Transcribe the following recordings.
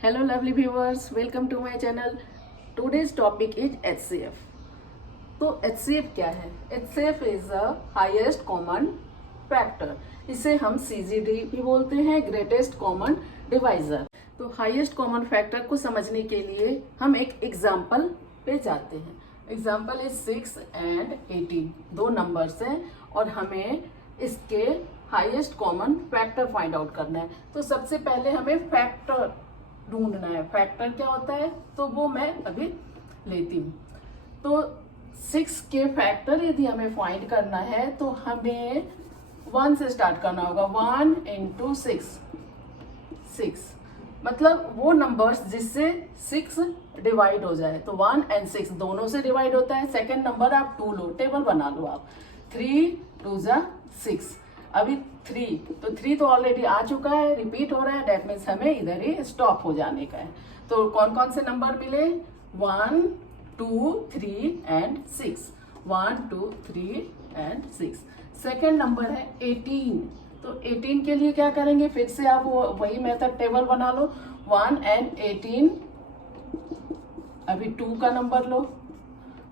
Hello lovely viewers, welcome to my channel. Today's topic is HCF. तो HCF क्या है? HCF is the highest common factor. इसे हम CGD भी बोलते हैं, ग्रेटेस्ट कॉमन डिवाइजर. तो हाईएस्ट कॉमन फैक्टर को समझने के लिए हम एक एग्जाम्पल पे जाते हैं. Example is 6 and 18. दो नंबर्स हैं और हमें इसके highest common factor find out करना है. तो सबसे पहले हमें फैक्टर ढूंढना है. फैक्टर क्या होता है तो वो मैं अभी लेती हूँ. तो 6 के फैक्टर यदि हमें फाइंड करना है तो हमें 1 से स्टार्ट करना होगा. 1 into 6 मतलब वो नंबर्स जिससे 6 डिवाइड हो जाए. तो 1 and 6 दोनों से डिवाइड होता है. सेकेंड नंबर आप 2 लो, टेबल बना लो आप. 3 2 6. अभी 3 तो 3 तो ऑलरेडी आ चुका है, रिपीट हो रहा है. डेट मीन्स हमें इधर ही स्टॉप हो जाने का है. तो कौन कौन से नंबर मिले? 1 2 3 and 6. 1 2 3 and 6. सेकेंड नंबर है 18. तो 18 के लिए क्या करेंगे? फिर से आप वही मेथड टेबल बना लो. 1 and 18. अभी 2 का नंबर लो.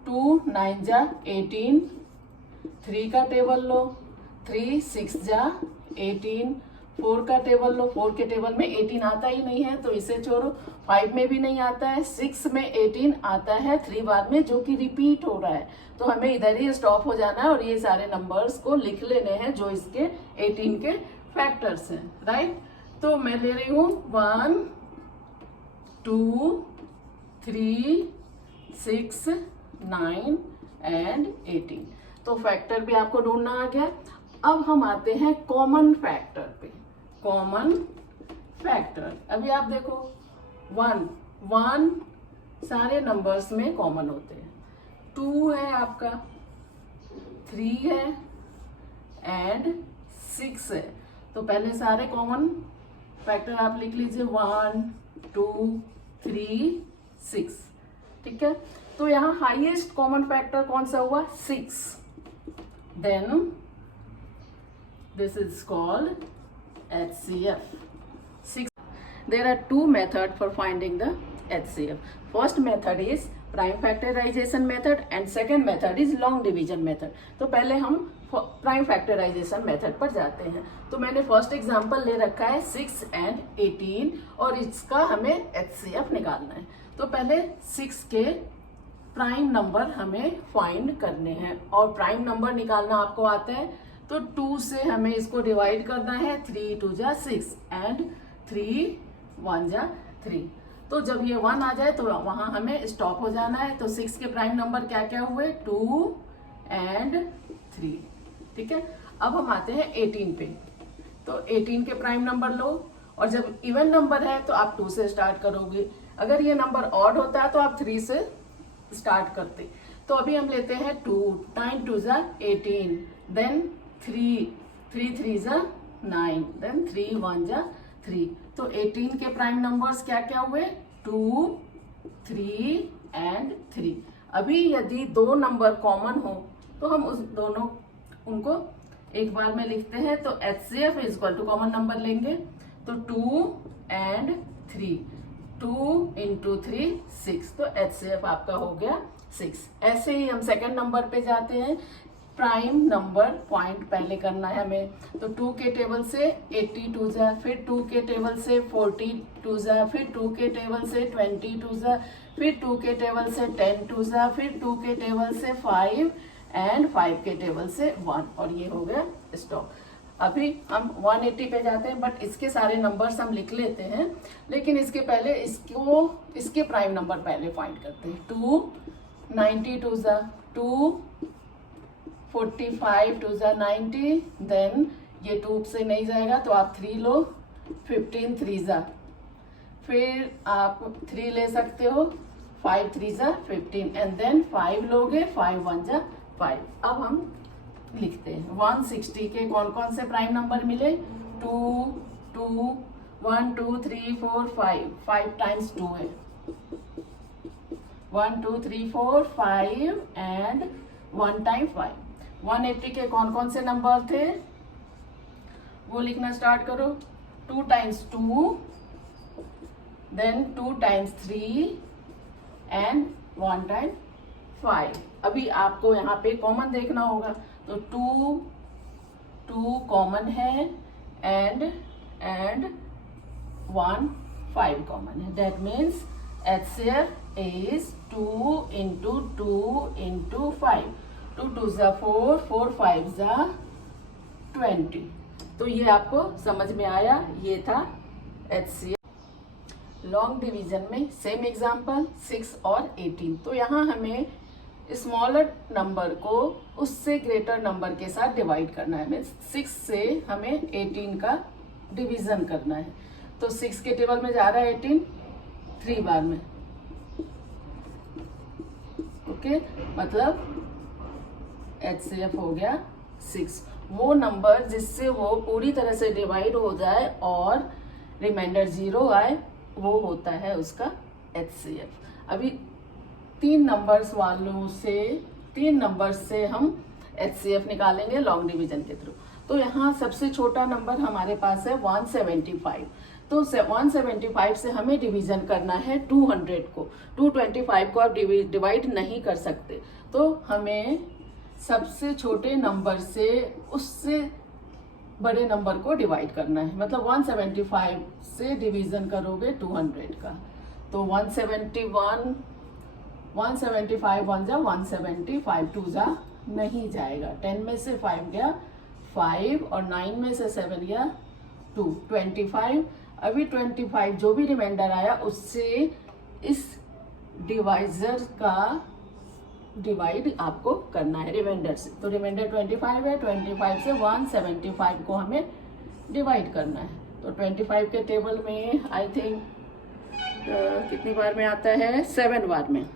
2 9 18. 3 का टेबल लो. 3 6 18. 4 का टेबल लो. 4 के टेबल में 18 आता ही नहीं है तो इसे छोड़ो. 5 में भी नहीं आता है. 6 में 18 आता है 3 बाद में, जो कि रिपीट हो रहा है. तो हमें इधर ही स्टॉप हो जाना है और ये सारे नंबर्स को लिख लेने हैं जो इसके 18 के फैक्टर्स हैं. राइट. तो मैं ले रही हूँ 1 2 3 6 9 and 18. तो फैक्टर भी आपको ढूंढना आ गया. अब हम आते हैं कॉमन फैक्टर पे. कॉमन फैक्टर अभी आप देखो 1 सारे नंबर्स में कॉमन होते हैं. 2 है आपका, 3 है एंड 6 है. तो पहले सारे कॉमन फैक्टर आप लिख लीजिए. 1 2 3 6. ठीक है. तो यहाँ हाईएस्ट कॉमन फैक्टर कौन सा हुआ? 6. Then this is called HCF. 6. There are two methods for finding the HCF. First method is prime factorization method and second method is long division method. तो पहले हम प्राइम फैक्टराइजेशन मेथड पर जाते हैं. तो मैंने फर्स्ट एग्जांपल ले रखा है 6 and 18 और इसका हमें HCF निकालना है. तो पहले 6 के प्राइम नंबर हमें फाइंड करने हैं और प्राइम नंबर निकालना आपको आता है. तो 2 से हमें इसको डिवाइड करना है. 3 2 6 एंड 3 1 3. तो जब ये 1 आ जाए तो वहां हमें स्टॉप हो जाना है. तो 6 के प्राइम नंबर क्या क्या हुए? 2 and 3. ठीक है. अब हम आते हैं 18 पे. तो 18 के प्राइम नंबर लो और जब इवन नंबर है तो आप 2 से स्टार्ट करोगे. अगर ये नंबर ऑड होता है तो आप 3 से स्टार्ट करते. तो अभी हम लेते हैं 2 9 2 18. देन 3 3 9. देन 3 1 3. तो 18 के प्राइम नंबर्स क्या क्या हुए? 2 3 and 3. अभी यदि दो नंबर कॉमन हो तो हम उस दोनों उनको एक बार में लिखते हैं. तो HCF is equal to common number लेंगे. तो 2 and 3. 2 into 3 6. तो HCF आपका हो गया 6. ऐसे ही हम सेकंड नंबर पे जाते हैं. प्राइम नंबर पॉइंट पहले करना है हमें. तो 2 के टेबल से 82 फिर 2 के टेबल से 42 फिर 2 के टेबल से 22 फिर 2 के टेबल से 10 फिर 2 के टेबल से 5 एंड 5 के टेबल से 1. और ये हो गया स्टॉप. अभी हम 180 पे जाते हैं बट इसके सारे नंबर्स हम लिख लेते हैं. लेकिन इसके पहले इसके प्राइम नंबर पहले फाइंड करते हैं. 2 92 2 45 2 90. देन ये 2 से नहीं जाएगा तो आप 3 लो. 15 3 फिर आप 3 ले सकते हो. 5 3 15 एंड देन 5 लोगे. 5 1 5. अब हम लिखते हैं 160 के कौन कौन से प्राइम नंबर मिले? 2 2 1 2 3 4 5. 5 टाइम्स 2 है. 1 2 3 4 5 एंड 1 टाइम 5. 180 के कौन कौन से नंबर थे वो लिखना स्टार्ट करो. 2 times 2 then 2 times 3 and 1 time 5। अभी आपको यहाँ पे कॉमन देखना होगा, तो 2 कॉमन है एंड 1 5 कॉमन है। That means HCF is 2 into 2 into 5। 2 2s are 4, 4 5s are 20। तो ये आपको समझ में आया, ये था HCF। लॉन्ग डिवीजन में सेम एग्जाम्पल 6 और 18। तो यहाँ हमें स्मॉलर नंबर को उससे ग्रेटर नंबर के साथ डिवाइड करना है। मीन्स 6 से हमें 18 का डिवीजन करना है। तो 6 के टेबल में जा रहा है 18 3 बार में। ओके, मतलब HCF हो गया 6। वो नंबर जिससे वो पूरी तरह से डिवाइड हो जाए और रिमाइंडर 0 आए, वो होता है उसका HCF। अभी 3 नंबर्स से हम HCF निकालेंगे लॉन्ग डिवीजन के थ्रू। तो यहाँ सबसे छोटा नंबर हमारे पास है 175। तो 175 से हमें डिवीजन करना है 200 को। 225 को आप डिवाइड नहीं कर सकते, तो हमें सबसे छोटे नंबर से उससे बड़े नंबर को डिवाइड करना है। मतलब 175 से डिवीजन करोगे 200 का, तो 175 1 जा 175, 2 जा नहीं जाएगा। 10 में से 5 गया 5 और 9 में से 7 गया 2, 25। अभी 25 जो भी रिमाइंडर आया उससे इस डिवाइजर का डिवाइड आपको करना है रिमाइंडर से। तो रिमाइंडर 25 है, 25 से 175 को हमें डिवाइड करना है। तो 25 के टेबल में आई थिंक कितनी बार में आता है, 7 बार में।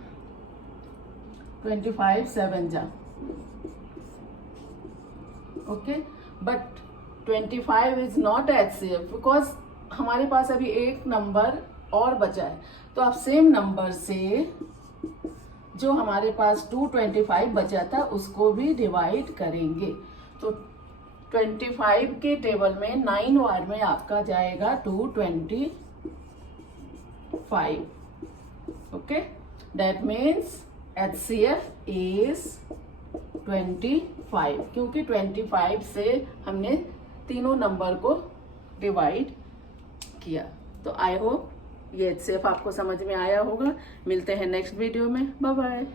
25 7 जा, okay. But 25 is not HCF because हमारे पास अभी एक नंबर और बचा है। तो आप सेम नंबर से जो हमारे पास 225 बचा था उसको भी डिवाइड करेंगे। तो 25 के टेबल में 9 बार में आपका जाएगा 225। Okay, that means HCF is 25, क्योंकि 25 से हमने तीनों नंबर को डिवाइड किया। तो आई होप ये HCF आपको समझ में आया होगा। मिलते हैं नेक्स्ट वीडियो में। Bye bye.